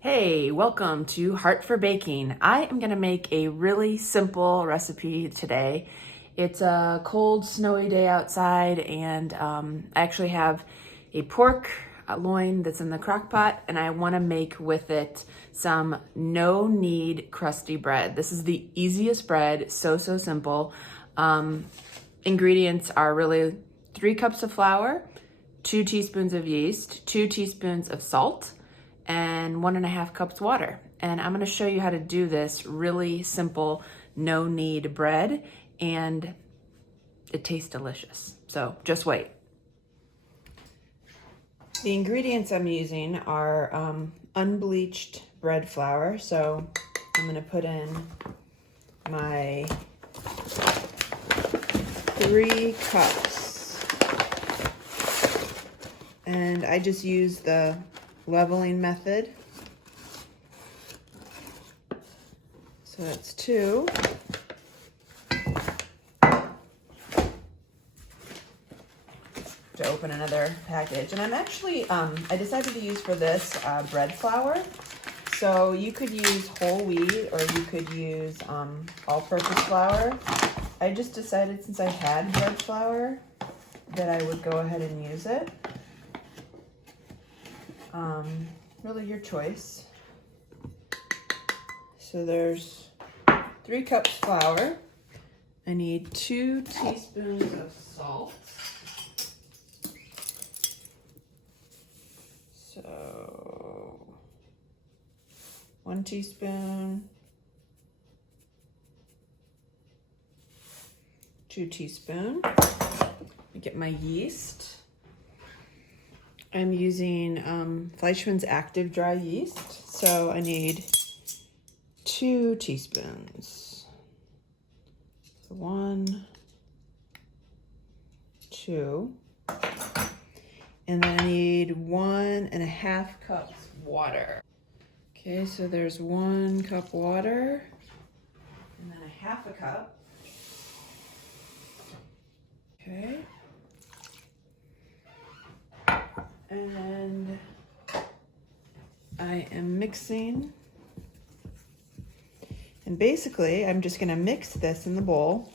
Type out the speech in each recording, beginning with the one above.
Hey, welcome to Heart for Baking. I am gonna make a really simple recipe today. It's a cold, snowy day outside, and I actually have a pork loin that's in the crock pot, and I wanna make with it some no-knead crusty bread. This is the easiest bread, so simple. Ingredients are really 3 cups of flour, 2 teaspoons of yeast, 2 teaspoons of salt, and 1.5 cups water. And I'm gonna show you how to do this really simple, no knead bread, and it tastes delicious. So just wait. The ingredients I'm using are unbleached bread flour. So I'm gonna put in my 3 cups. And I just use the leveling method. So that's 2. To open another package. And I'm actually, I decided to use for this bread flour. So you could use whole wheat or you could use all-purpose flour. I just decided since I had bread flour that I would go ahead and use it. Really your choice. So there's 3 cups flour. I need 2 teaspoons of salt. So 1 teaspoon, 2 teaspoons. I get my yeast. I'm using Fleischmann's Active Dry Yeast, so I need 2 teaspoons. So 1, 2, and then I need 1.5 cups water. Okay, so there's 1 cup water, and then 1/2 cup. Okay. And I am mixing. And basically, I'm just gonna mix this in the bowl.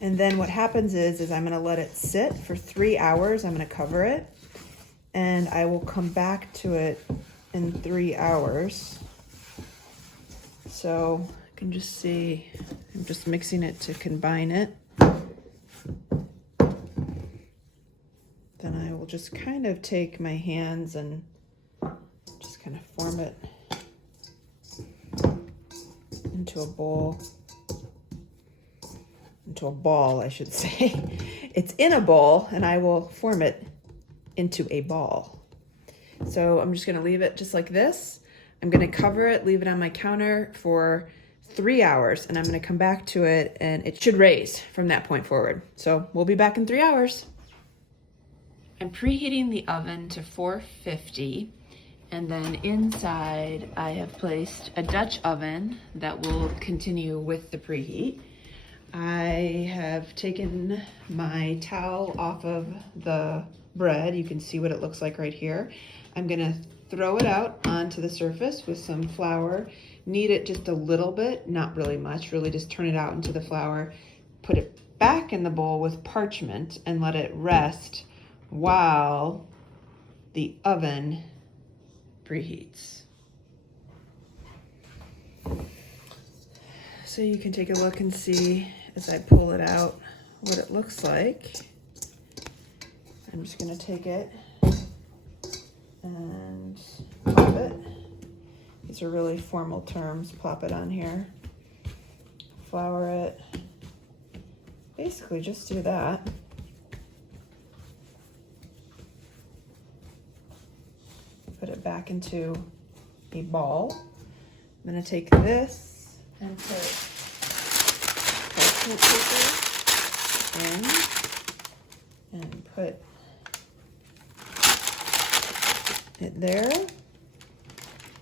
And then what happens is I'm gonna let it sit for 3 hours. I'm gonna cover it. And I will come back to it in 3 hours. So you can just see, I'm just mixing it to combine it. Then I will just kind of take my hands and just kind of form it into a bowl, into a ball, I should say. It's in a bowl, and I will form it into a ball. So I'm just gonna leave it just like this. I'm gonna cover it, leave it on my counter for 3 hours, and I'm gonna come back to it, and it should raise from that point forward. So we'll be back in 3 hours. I'm preheating the oven to 450, and then inside I have placed a Dutch oven that will continue with the preheat. I have taken my towel off of the bread. You can see what it looks like right here. I'm gonna throw it out onto the surface with some flour, knead it just a little bit, not really much, really just turn it out into the flour, put it back in the bowl with parchment and let it rest while the oven preheats. So you can take a look and see as I pull it out what it looks like. I'm just gonna take it and plop it. These are really formal terms. Plop it on here, flour it. Basically just do that. Put it back into a ball. I'm gonna take this and put parchment paper in and put it there.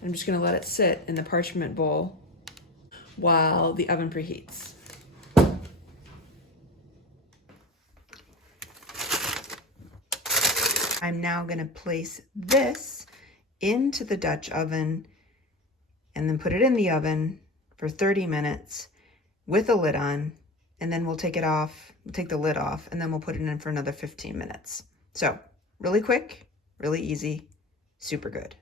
I'm just gonna let it sit in the parchment bowl while the oven preheats. I'm now gonna place this into the Dutch oven and then put it in the oven for 30 minutes with a lid on, and then we'll take it off, we'll take the lid off, and then we'll put it in for another 15 minutes. So really quick, really easy, super good.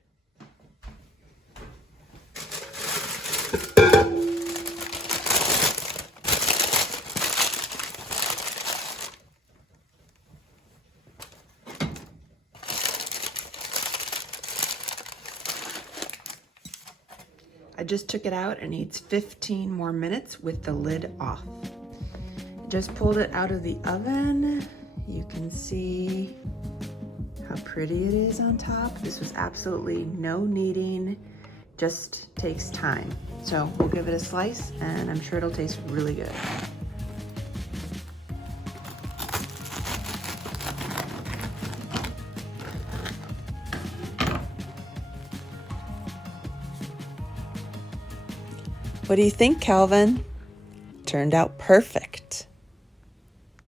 I just took it out and needs 15 more minutes with the lid off. Just pulled it out of the oven. You can see how pretty it is on top. This was absolutely no kneading, just takes time. So we'll give it a slice and I'm sure it'll taste really good. What do you think, Calvin? Turned out perfect.